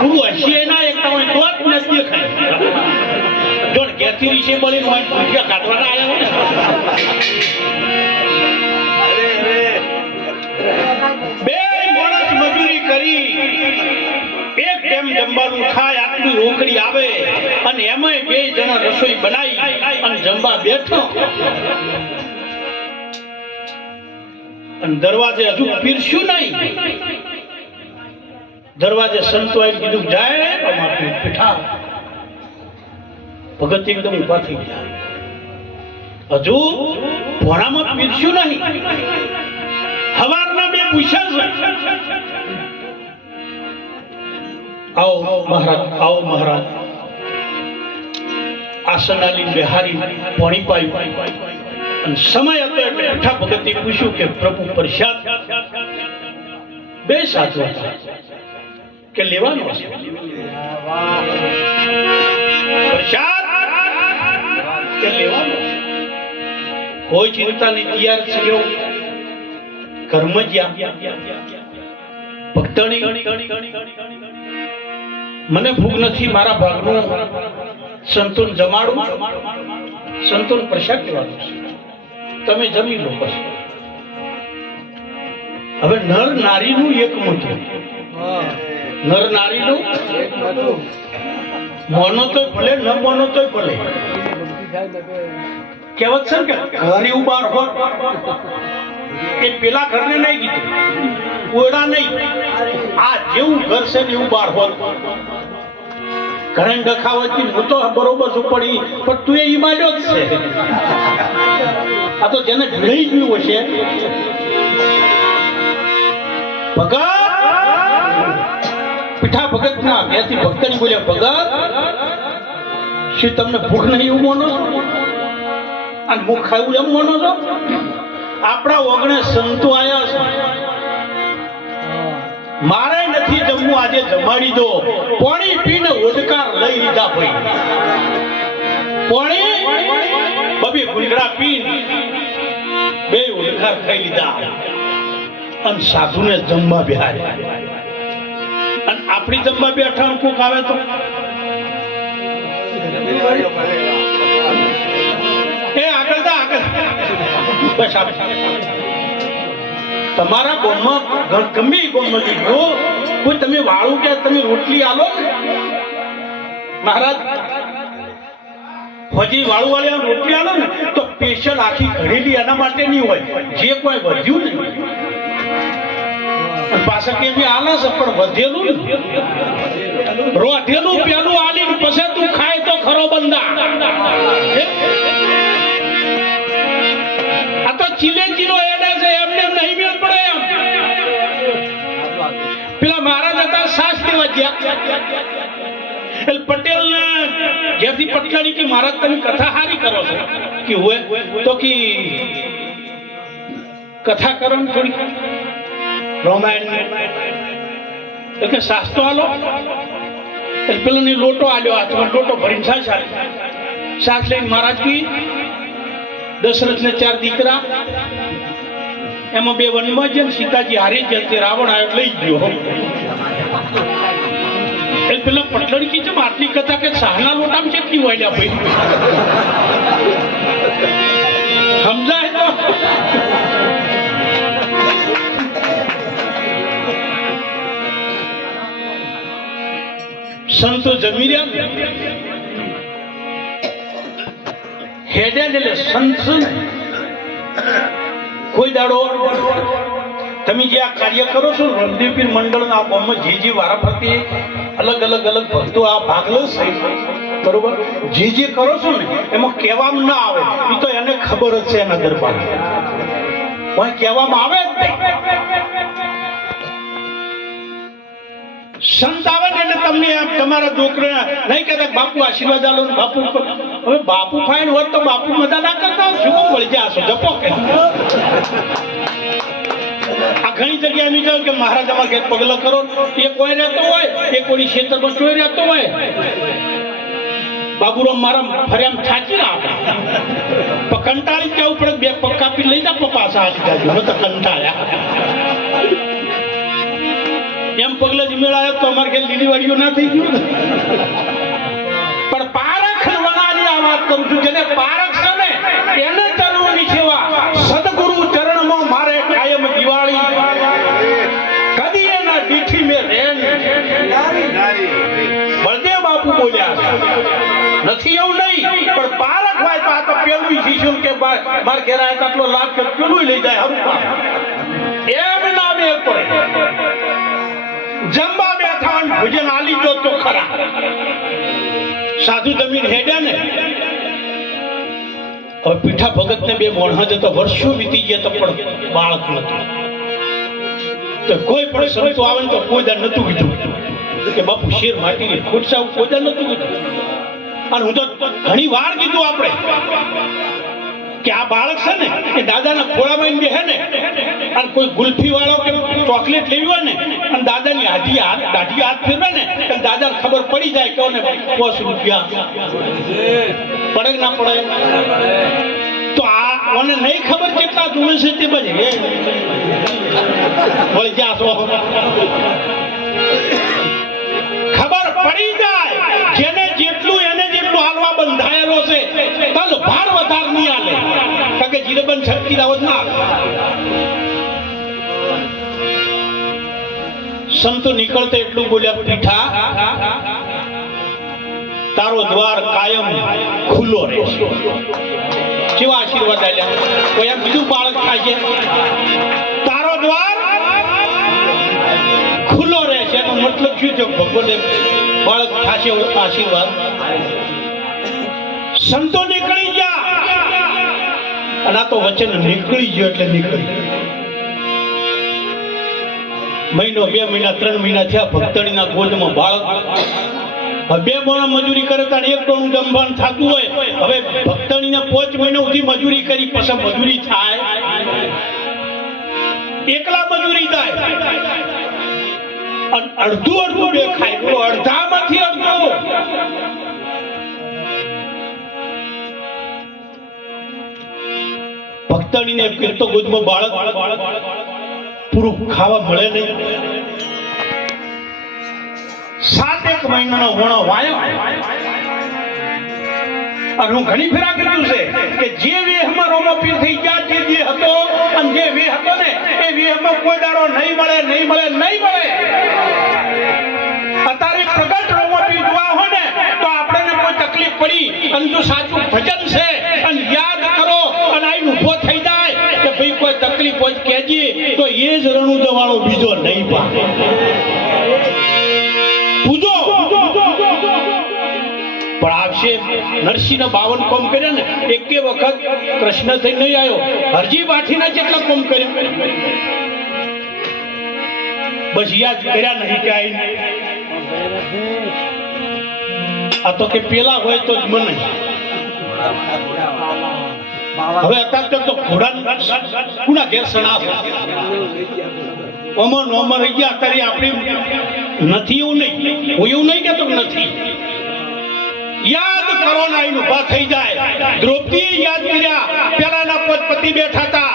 પૂરું હસીએ ના એકતા હોય તો જ નથી દેખાય જો ઘેરથી રીશે બળીને હોય ભૂખ્યા કાઢવાના આવ્યા હોય બે માણસ મજૂરી કરી એક ટાઈમ જમવાનું ખાય આટલી રોકડી આવે અને એમાંય બે જણા રસોઈ બનાવી અને જમવા બેઠો અને દરવાજે હજુ પીરસ્યું નહીં દરવાજે સંતો આવી કીધું જાય અમારું પીઠા ભગત એકદમ ઉભા થઈ ગયા હજુ ભોણામાં પીરસ્યું નહીં હવારના બે પૂછ્યા છે આવો મહારાજ આસનાલી બિહારી પાણી પાયું અને સમય હતો એટલે પીઠા ભગતે પૂછ્યું કે પ્રભુ પ્રસાદ બે સાચો હતા કે લેવાનો છે પ્રસાદ કે લેવાનો કોઈ ચિંતા નહીં તૈયાર છે કર્મ ભક્તણી મને ભૂખ નથી મારા ભાગનું સંતોન જમાડું સંતોન પ્રસાદ લેવાનો છે તમે જમી લો પછી હવે નર નારીનું એક મતું નર નારીનું મોનો તો ભલે ન મોનો તો ભલે કહેવત છે કે ઘર એવું બાર હોત એ પેલા ઘરને નહીં કીધું ઓરડા નહીં આ જેવું ઘર છે ને એવું બાર હોત ઘરે ડખાવતી હું તો બરોબર છું પડી પણ તું એ હિમાલયો જ છે આ તો જેને ભીડી ગયું હશે ભગત પીઠા ભગત ના ત્યાંથી ભક્તની બોલ્યા ભગત શું તમને ભૂખ નહીં એવું માનો છો અને ભૂખ ખાવું એમ માનો છો આપણા ઓગણે સંતો આયા છે મારે નથી જમવું આજે જમાડી દો પાણી પીને ઓડકાર લઈ લીધા ભાઈ પાણી બબી ગુંગળા પીને બે ઓડકાર ખાઈ લીધા અને સાધુને જમવા બેહાડ્યા અને આપણી જમવા બેઠા કોક આવે તો એ આગળ દા આગળ બસ તમારા ગામમાં ગમે ગામમાં દીધો કોઈ તમે વાળું કે તમે રોટલી આલો મહારાજ હજી વાળું વાળા રોટલી આલો ને તો સ્પેશિયલ આખી ઘડેલી એના માટે નહીં હોય જે કોઈ વધ્યું ને પાછળ કે બી આલે છે પણ વધેલું ને રોધેલું પેલું આલીને પછી તું ખાય તો ખરો બંદા આ તો ચીલે ચીલો એડા છે એમને નહીં મેળ પડે એમ પેલા મહારાજ હતા શાસ્ત્રી વજ્યા એટલે પટેલ ને ઘેરથી પટલાણી કે મહારાજ તમે કથા હારી કરો છો કે હોય તો કે કથા કરો ને થોડી રામાયણ એટલે શાસ્ત્રો આલો એટલે પેલો ની લોટો આલ્યો હાથમાં લોટો ભરીને સાસ લઈને મહારાજ કી દશરથ ને 4 દીકરા એમાં 2 વનમાં છે સીતાજી હારી જતી રાવણ આવ્યો લઈ ગયો એટલે પેલા પટલણી કી છે આટલી કથા કે શાહના લોટામાં કેટલી વાળ્યા ભાઈ સમજાય તો સંતો જમી રહ્યા હેડે એટલે સંત કોઈ દાડો તમે જે આ કાર્ય કરો છો રમદેવપીર મંડળના ગામમાં જે વારાફરતી અલગ અલગ ભક્તો આ ભાગ લે છે બરોબર જે કરો છો ને એમાં કહેવામાં ના આવે એ તો એને ખબર જ છે એના દરબાર કોઈ કહેવામાં આવે જ નહીં સંત આવે ને એટલે તમને તમારા છોકરા નહીં કહેતા બાપુ આશીર્વાદ આલો બાપુ હવે બાપુ ફાઈન હોત તો બાપુ મજા ના કરતા શું વળી જાશો જપો કે આ ઘણી જગ્યાએ એમ કહ્યું કે મહારાજ અમારા ઘેર પગલો કરો એ કોઈ રહેતો હોય એ કોઈ ક્ષેત્રમાં ચોઈ રહેતો હોય બાબુરામ મારા ફર્યામ થાકી ના આપણે કંટાળી જવું પડે 2 પગ કાપી લઈ જા પાછા હાથ જાજો તો કંટાળ્યા એમ પગલે જ મેળાયો તો અમારે ઘેર લીલી વાડીઓ ના થઈ ગયું પણ પારખ વનાની આ વાત કરું છું જેને પારખ છે ને એને ચરણોની સેવા સદગુરુ ચરણમાં મારે કાયમ દિવાળી કદી એના દીઠી મે રેન બળદેવ બાપુ બોલ્યા નથી એવું નહીં પણ પારખ હોય તો આ તો પેલું શીશું કે માર ઘેર આયા આટલો લાભ કે પેલું લઈ જાય હરું એમ ના મેળ પડે જમવા બેઠા અને ભોજન આલી જો તો ખરા સાધુ જમીન હેડ્યા ને હવે પીઠા ભગત ને બે મોઢા જતા વર્ષો વીતી ગયા તો પણ બાળક નતું તો કોઈ પણ સંતો આવે ને તો કોઈ દર નતું કીધું કે બાપુ શેર માટી ખોટસા કોઈ દર નતું કીધું અને હું તો ઘણી વાર કીધું આપણે કે આ બાળક છે ને એ દાદાના ખોળામાં બેહે ને અને કોઈ ગુલ્ફી વાળો કે ચોકલેટ લેવી હોય ને અને દાદાની દાઢી હાથ ફેરવે ને દાદાને ખબર પડી જાય કે ઓને 5 રૂપિયા પડે ના પડે તો આ ઓને નહીં ખબર કેટલા જુએ છે તે બધી વળી જ્યાં તો ખબર પડી જાય જેને જેટલું એને જેટલું હાલવા બંધાયેલો છે તલ ભાર વધાર નહીં હાલે કારણ કે જીરબન શક્તિ રાવત ના સંતો નીકળતે એટલું બોલ્યા પીઠા તારો દ્વાર કાયમ ખુલ્લો રહેશે કેવા આશીર્વાદ આલ્યા કોઈ એમ બીજું બાળક થાય છે તારો દ્વાર ખુલ્લો રહેશે એનો મતલબ શું છે ભગવાને બાળક થશે આશીર્વાદ સંતો નીકળી ગયા અને આ તો વચન નીકળી ગયો એટલે નીકળી મહિનો 2 મહિના 3 મહિના થયા ભક્તણીના ગોદમાં બાળક 2 મણ મજૂરી કરે તો 1 ટોણું જમવાનું થતું હોય હવે ભક્તણીને 5 મહિના સુધી મજૂરી કરી પછી મજૂરી થાય એકલા મજૂરી થાય અડધું દેખાય બોલો અડધામાંથી અડધું ભક્તણીને કીર્તો ગોદમાં બાળક પૂરું ખાવા મળે નહીં 7 મહિનાનો વણો વાયો અને હું ઘણી ફેરા કર્યું છે કે જે વેહમાં રોમો પીર થઈ ગયા જે દેહ હતો અને જે વેહ હતો ને એ વેહમાં કોઈ દાડો નહીં મળે અત્યારે પ્રગટ રોમો પીર જોવા હોય ને તો આપણને કોઈ તકલીફ પડી અને જો સાચું ભજન છે અને યાદ કરો અને આઈને ઊભો થઈ જાય કે ભાઈ કોઈ તકલીફ હોય કહેજે તો એ જ રણુજા વાળો બીજો નહીં પામે પૂજો પણ આવશે નરસિંહ 52 કોમ કર્યા ને એકે વખત કૃષ્ણ થઈ નહીં આવ્યો હરજી બાઠીના જેટલા કોમ કર્યા બસ યાદ કર્યા નહીં કે આઈ આ તો કે પેલા હોય તો જ મને હવે અત્યારે તો ઘોડા કુના ઘેર સણા ઓમર રહી ગયા અત્યારે આપણી નથી એવું નહીં કે તો નથી યાદ કરો ને આઈને ઉભા થઈ જાય દ્રૌપદી યાદ કર્યા પેલાના પતિ બેઠા હતા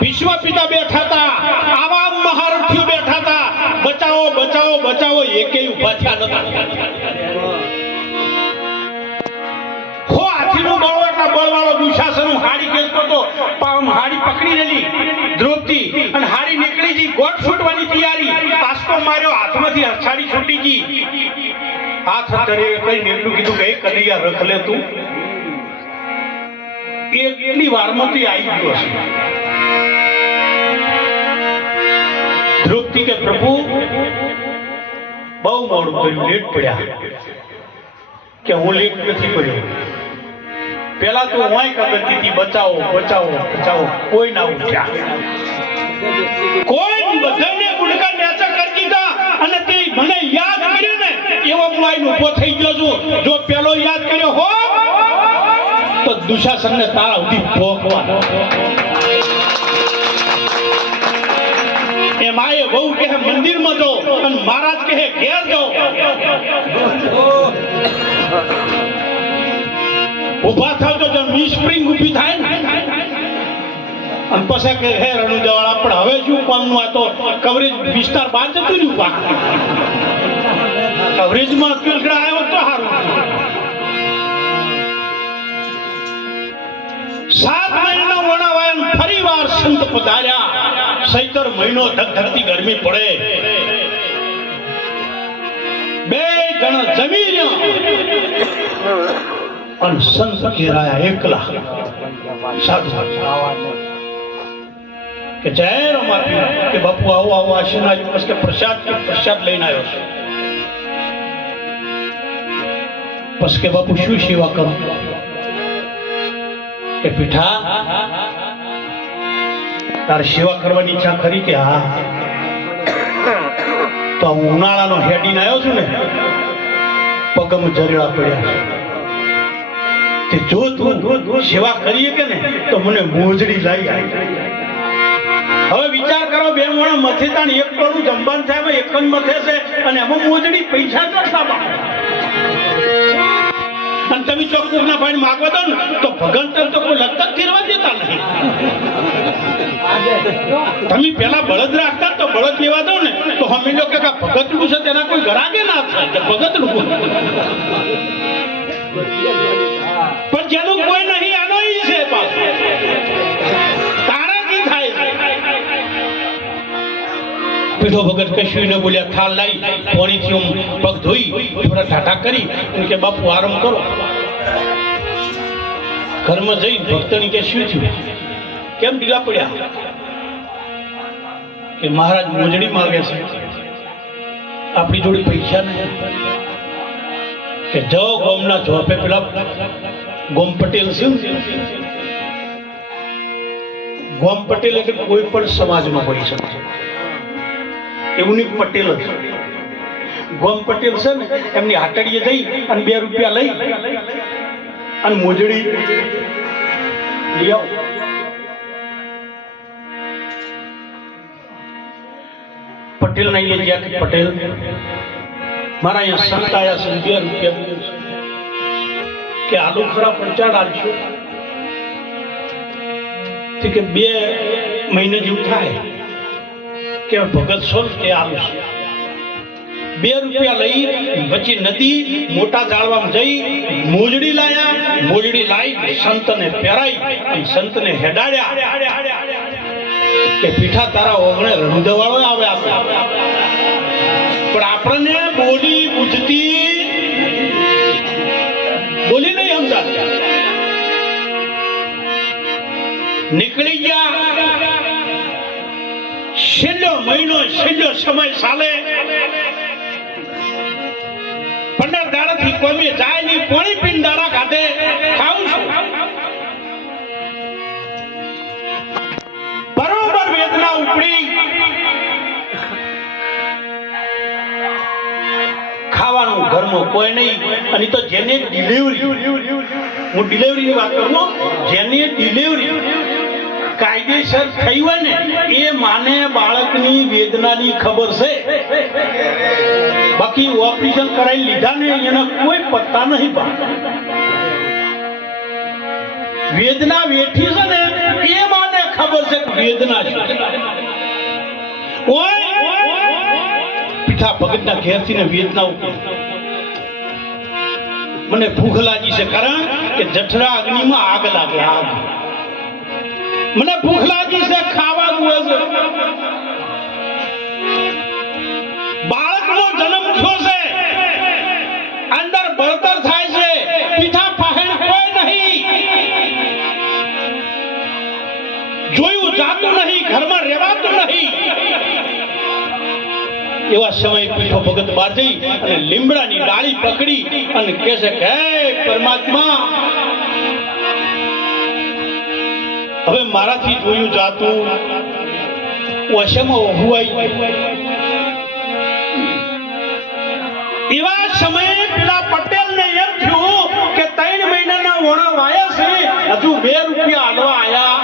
વિશ્વ પિતા બેઠા હતા આવા મહારથીઓ બેઠા હતા બચાવો એકેય ઉભા થયા નતા હો હાથીનું બળ એટલા બળવાળો દુશાસન હાડી ખેલતો તો પામ હાડી પકડી લેલી દ્રૌપદી અને હાડી નીકળી ગઈ ગોટ છૂટવાની તૈયારી આસ્કો માર્યો હાથમાંથી હથાડી છૂટી ગઈ હાથ ધરે કઈ એટલું કીધું કે કનૈયા રખ લે તું એટલી વારમાંથી આવી ગયો છે દ્રૌપદી કે પ્રભુ બહુ મોડું કર્યું લેટ પડ્યા કે હું લેટ નથી પડ્યો પેલા તો હું કરતી હતી બચાવો કોઈ ના ઉઠ્યા કોઈ બધાને ગુડકા નેચા કરી દીધા અને તે મને યાદ કર્યું ને એવો હું આઈને ઊભો થઈ ગયો છું જો પેલો યાદ કર્યો હો તો દુશાસનને તારા સુધી ભોગવાનો એ માએ બહુ કહે મંદિરમાં જાઓ અને મહારાજ કહે ઘેર જાઓ ઉભા થાવ તો જો સ્પ્રિંગ ઊભી થાય ને અને પછી કે હે રણુજાવાળા પણ હવે શું કામનું આ તો કવરેજ વિસ્તાર બહાર જતું રહ્યું બા કવરેજમાં અત્યારે આવ્યો તો સારું 7 મહિના વણાવાયા ફરી વાર સંત પધાર્યા સૈતર મહિનો ધગધગતી ગરમી પડે 2 જણા જમી રહ્યા અને સંત ઘેરાયા એકલા સાધુ કે જય રમાપી કે બાપુ આવો આવો આશીર્વાદ કે પ્રસાદ લઈને આવ્યો છે પછી કે બાપુ શું સેવા કરું કે પીઠા તારી સેવા કરવાની ઈચ્છા ખરી કે હા તો હું ઉનાળાનો હેડીને આવ્યો છું ને પગમ જરેડા પડ્યા છે જો તું સેવા કરીએ કે ને તો મને મોજડી લાવી હવે વિચાર કરો 2 મણ મથે તાણ એક ટોળું જમવાનું થાય એક જ મથે છે અને એમાં મોજડી પૈસા કરતા અને તમે ચોખ્ખું ના ભાઈ માગવા દો ને તો ભગવાન તો કોઈ લગતા ફેરવા દેતા નહીં તમે પેલા બળદ રાખતા તો બળદ લેવા દો ને તો અમે લોકો કે ભગતનું છે તેના કોઈ ઘરાકે ના થાય ભગતનું પણ જેનું કોઈ નહીં આનો છે તારાથી થાય પીઠો ભગત કશું ન બોલ્યા થાળ લાવી પાણીથી પગ ધોઈ થોડા ટાટા કરી કે બાપુ આરામ કરો ઘરમાં જઈ ભક્તની કે શું થયું કેમ ઢીલા પડ્યા કે મહારાજ મોજડી માંગે છે આપણી જોડે પૈસા નહીં કે જાઓ ગોમના જોપે પેલા ગોમ પટેલ છે ગોમ પટેલ એટલે કોઈ પણ સમાજમાં હોઈ શકે એવું નહીં પટેલ જ ગોમ પટેલ છે ને એમની હાટડીએ જઈ અને 2 રૂપિયા લઈ અને મોજડી લઈ આવો પટેલ નહીં લઈ ગયા કે પટેલ મારા અહીંયા સંત આયા છે 2 રૂપિયા કે આલુ ખરા પ્રચાર આલશો કે 2 મહિને જેવું થાય કે ભગત છો કે આલુ 2 રૂપિયા લઈ પછી નદી મોટા જાળવામાં જઈ મોજડી લાયા મોજડી લાવી સંતને પહેરાઈ અને સંતને હેડાડ્યા કે પીઠા તારા ઓગણે રણુદવાળો આવે પણ આપણને બોલી બુજતી બોલી નહીં સમજાતી નીકળી ગયા છેલ્લો મહિનો છેલ્લો સમય ચાલે 15 દાડાથી કોઈ જાય નહીં પાણી પીને દાડા ખાતે ખાવું છું બરોબર વેદના ઉપડી ખાવાનું ઘરમાં કોઈ નહીં અને તો જેને ડિલિવરી હું ડિલિવરીની વાત કરું જેને ડિલિવરી કાયદેસર થઈ હોય ને એ માને બાળકની વેદનાની ખબર છે બાકી ઓપરેશન કરાવી લીધા ને એના કોઈ પત્તા નહીં પા વેદના વેઠી છે ને એ માને ખબર છે કે વેદના છે પીઠા ભગતના ઘેરથી ને વેદના ઉપડી મને ભૂખ લાગી છે કારણ કે જઠરા અગ્નિમાં આગ લાગે આગ મને ભૂખ લાગી છે ખાવાનું છે બાળકનો જન્મ થયો છે અંદર બળતર થાય છે પીઠા પાહેણ કોઈ નહીં જોયું જાતું નહીં ઘરમાં રહેવાતું નહીં એવા સમય પીઠો ભગત બહાર જઈ અને લીમડાની ડાળી પકડી અને કહે છે કે હે પરમાત્મા હવે મારાથી જોયું જાતું વશમાં હોવાય એવા સમયે પેલા પટેલને એમ થયું કે 3 મહિનાના વણા વાયા છે હજુ 2 રૂપિયા આલવા આયા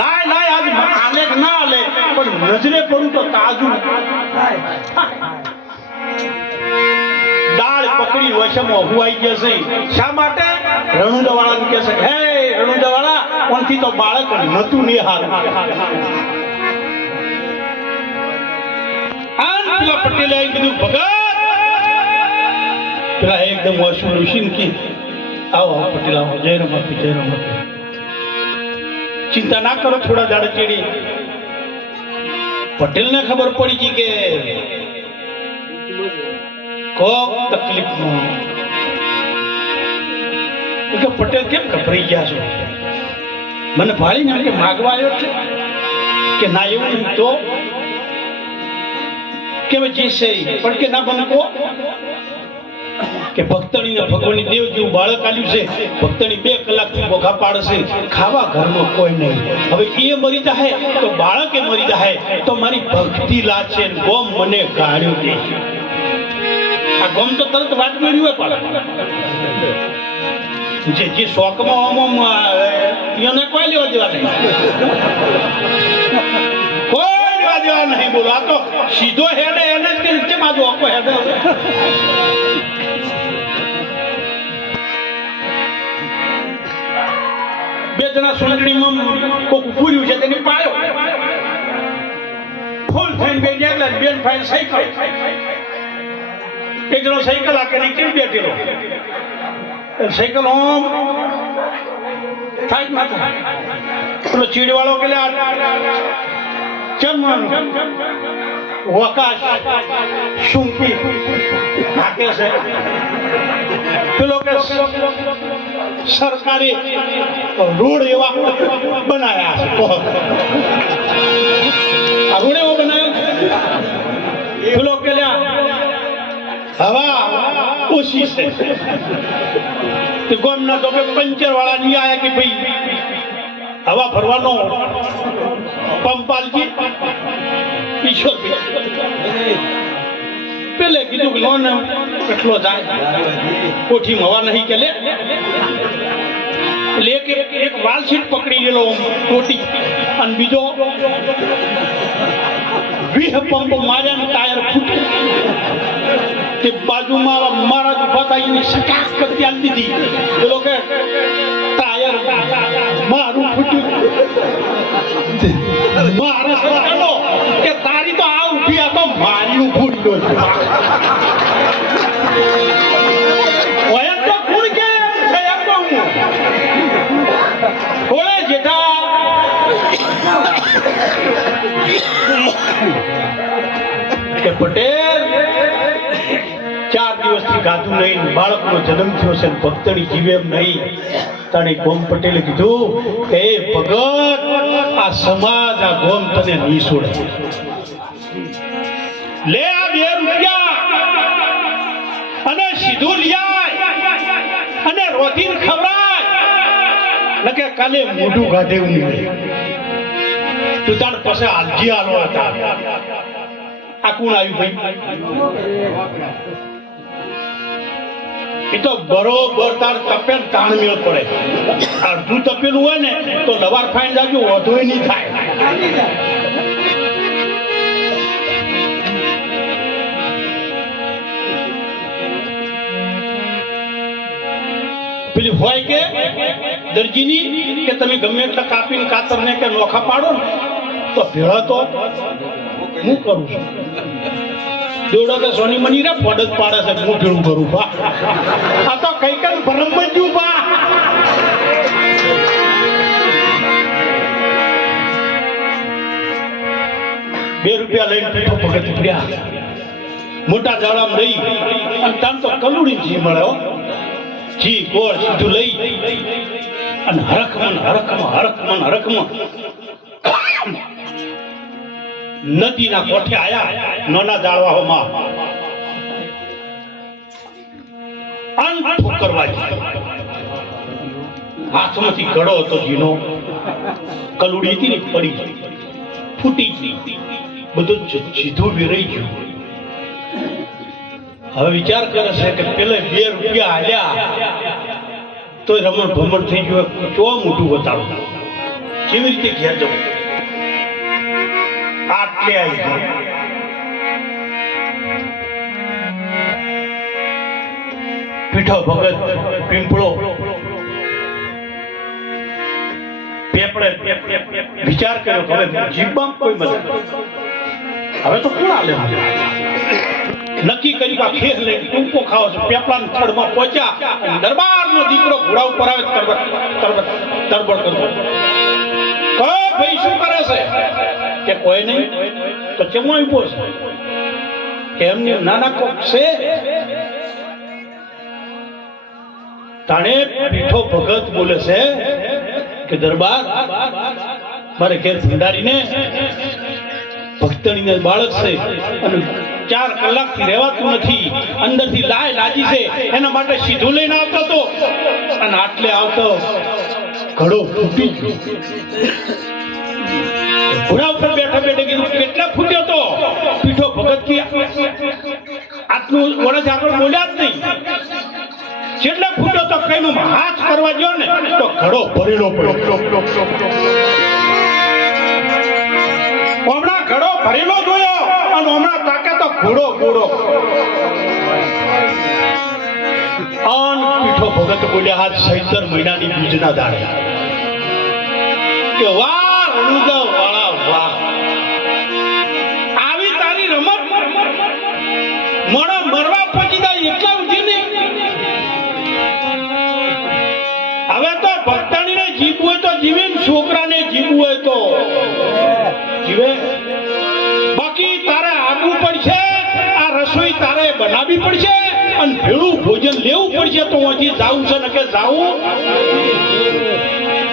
લાય આજ આલે કે ના આલે પણ નજરે પડું તો તાજું દાળ પકડી વશમાં હોવાઈ ગયા છે શા માટે રણુદવાળાને કહે છે હે રણુદવાળા કોનથી તો બાળક નતું નિહારું. પેલા પટેલે આવી કીધું ભગત, પેલા એકદમ ઓછું ઋષિ કી આવો પટેલ આવો, જય રમાપી જય રમાપી. ચિંતા ના કરો, થોડા દાડે ચીડી. પટેલ ને ખબર પડી ગઈ કે કોક તકલીફ કે પટેલ કેમ ગભરાઈ ગયા છો? મને ભાળીને કે માગવા આવ્યો છે કે ના એવું નહીં તો કે જે છે પણ કે ના બનકો કે ભક્તણી ને ભગવાનની દેવ જેવું બાળક આલ્યું છે, ભક્તણી 2 કલાકથી બોઘા પાડશે, ખાવા ઘરમાં કોઈ નહીં. હવે એ મરી જાય તો બાળકે મરી જાય તો મારી ભક્તિ લાશે, ગોમ મને ગાળ્યો દે. આ ગોમ તો તરત વાત મેળવી હોય પણ જે શોખમાં એને કોઈ લેવા દેવા નહીં, કોઈ લેવા દેવા નહીં. બોલો આ તો સીધો હેડે એને જ કે નીચે માજો આખો હેડે. બે જણા સુંદડીમાં કોક પૂર્યું છે તેની પાયો ફૂલ થઈને બે જેટલા બેન ફાઈન સાયકલ, એક જણો સાયકલ આકે કેમ બેઠેલો સાયકલ ઓમ થાય માથા પેલો ચીડવાળો કે ચમન વકાશ સુંકી નાખે છે. પેલો કે સરકારી રોડ એવા બનાયા છે, આ રોડ એવો બનાવ્યો. પેલો કે હવા ઓછી છે, ગોમના તો પંચર વાળા નહીં આયા કે ભાઈ હવા ભરવાનો પંપાલજી ઈશ્વર પેલે કીધું કે લોન કેટલો જાય, કોઠીમાં હવા નહીં કે લે. એટલે એક વાલ સીટ પકડી લેલો ટોટી અને બીજો 20 પંપ માર્યા ને ટાયર ફૂટ્યું. તે બાજુમાં મહારાજ ઉભા થાય એની સટાક કરતી આલી દીધી. પેલો કે ટાયર મારું ફૂટ્યું. મારે સટાડો કે તારી તો આ ઊભી આ તો મારી ફૂટ્યો છે. ઓય તો કોણ કે છે એમ કહું ઓય જેઠા કે પટેલ 4 દિવસથી ગાધું નહીં, બાળકનો જન્મ થયો છે, ભક્તણી જીવે એમ નહીં. તાણી ગોમ પટેલે કીધું કે ભગત આ સમાજ આ ગોમ તને નહીં છોડે, લે આ 2 રૂપિયા અને સીધું લ્યાય અને રોધીને ખવડાય નકે કાલે મોઢું ગાઢે નહીં. તું તાર પાસે આલજી આલો હતા. આ કોણ આવ્યું ભાઈ? એ તો બરોબર તાર તપે તાણ મેળ પડે. અડધું તપેલું હોય ને તો લવાર ફાઈન જાજો વધુ નહીં થાય. પેલી હોય કે દરજીની કે તમે ગમે એટલે કાપીને કાતરને કે નોખા પાડો ને તો ભેળા તો હું કરું છું. જોડો કે સોની મની રે ફોડ જ પાડે છે, હું ભેળું કરું બા. આ તો કઈ કઈ ભરમ બન્યું બા. ₹2 લઈને પીઠો ભગત પડ્યા, મોટા જાળામાં રહી અને તામ તો કલુડી જી મળે. જી ગોળ સીધું લઈ અને હરખમાં નદીના કોઠે આયા. નાના જાળવાઓમાં હાથમાંથી ઘડો હતો જીનો, કલુડી હતી ને પડી ફૂટી ગઈ, બધું સીધું વિરાઈ ગયું. હવે વિચાર કરે છે કે પેલે ₹2 આલ્યા તો રમણ ભમણ થઈ ગયો, ચો મોટું બતાવું, કેવી રીતે ઘેર જવું? આટલે આવી ગયું. પીઠો ભગત પીંપળો આપણે વિચાર કર્યો કે હવે જીવમાં કોઈ મળે હવે તો કોણ આલે નક્કી કર્યું કે ખેસ લઈને ટૂંકો ખાવો છે પેપલાના થડમાં પહોંચ્યા અને દરબારનો દીકરો ઘોડા ઉપર આવે તરબડ કરતો ભાઈ શું કરે છે કે કોઈ નહીં તો ચેમો ઉભો છે કે એમની નાના કોક છે તાણે પીઠો ભગત બોલે છે કે દરબાર મારે ઘેર ભંડારીને ભક્તણીને બાળક છે અને 4 કલાકથી રહેવાતું નથી અંદરથી લાજી છે એના માટે સીધું લઈને આવતો હતો અને આટલે આવતો ઘડો ફૂટી ગયો ઘોડા ઉપર બેઠા કીધું કેટલા ફૂટ્યો તો પીઠો ભગત કી આટલું વરસ આગળ બોલ્યા જ નહીં જેટલે ફૂટ્યો તો કઈનો હાથ કરવા ગયો ને તો ઘડો ભરેલો પડ્યો હમણાં ઘડો ભરેલો જોયો અને હમણાં તાકે તો ઘોડો પીઠો ભગત બોલ્યા હાથ 16 મહિનાની બીજના દાડે કે વાહ રણુજા વાળા વાહ આવી તારી રમત મોણો મરવા પહોંચી જાય એટલા ઉઠી ને હવે તો ભક્તાણીને જીવવું હોય તો જીવે છોકરાને જીવવું હોય તો જીવે બાકી તારે આગવું પડશે આ રસોઈ તારે બનાવવી પડશે અને ભેળું ભોજન લેવું પડશે તો હજી જાવું છે ને કે જાવું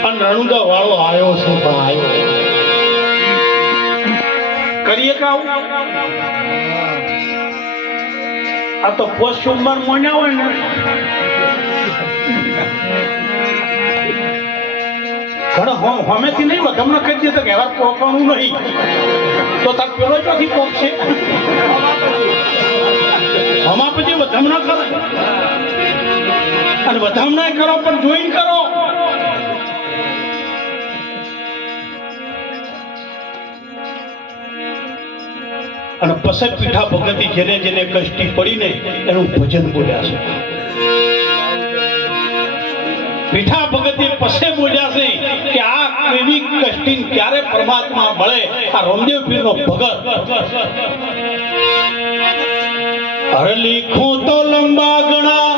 અને રણુદા વાળો આવ્યો છે ભાઈ કરીએ કાવ આ તો પોષ સોમવાર મોન્યા હોય ને ઘણો હમેથી નહીં તમને કહી દે તો કે હવે પોકવાનું નહીં તો તાર પેલો ચોથી પોકશે હમા પછી વધામણા કરે અને વધામણા કરો પણ જોઈન કરો અને પછી પીઠા ભગતી જેને જેને કષ્ટી પડીને એનું ભજન બોલ્યા છે પીઠા ભગતે પછી બોલ્યા છે કે આ કેવી કષ્ટી ક્યારે પરમાત્મા મળે આ રામદેવ પીરનો ભગત હર લીખું તો લંબા ગણા